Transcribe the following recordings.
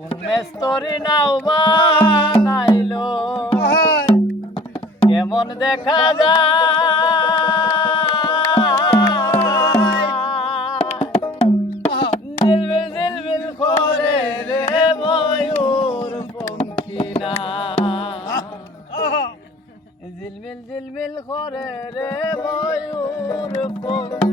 উন্মেস্তরি নাও বানাইলো কেমন দেখা যায়? জিলবিল জিলবিল করে রে ময়ূর পঙ্খী জিলমিল জিলমিল করে রে ময়ূর পঙ্খী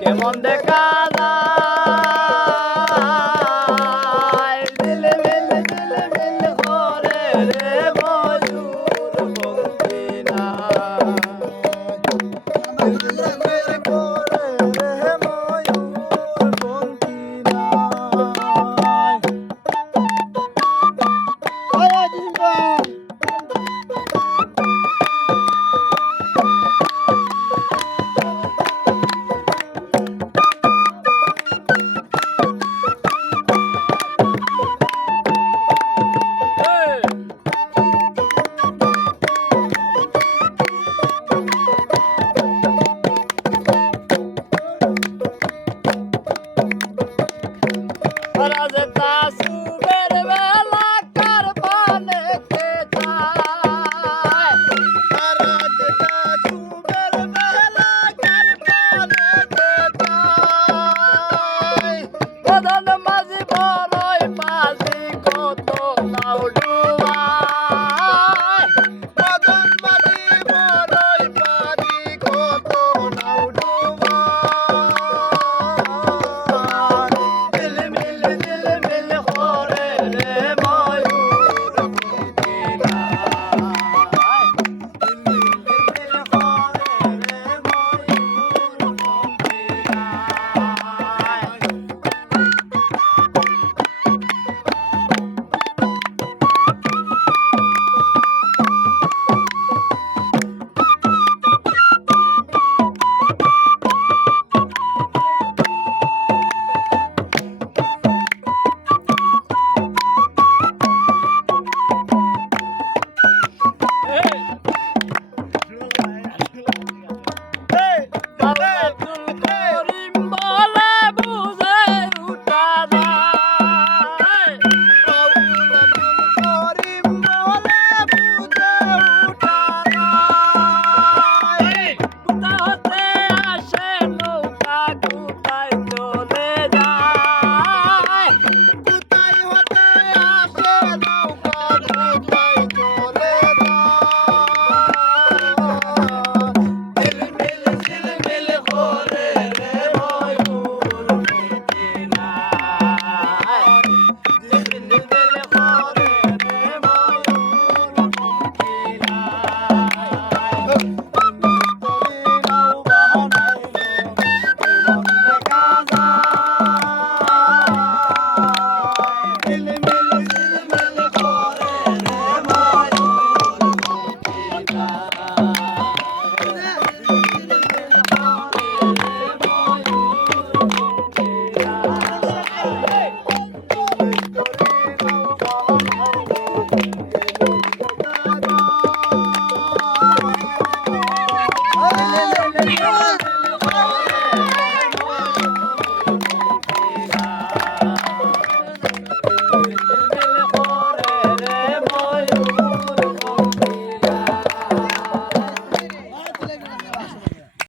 কেমন দেখা tá chovendo.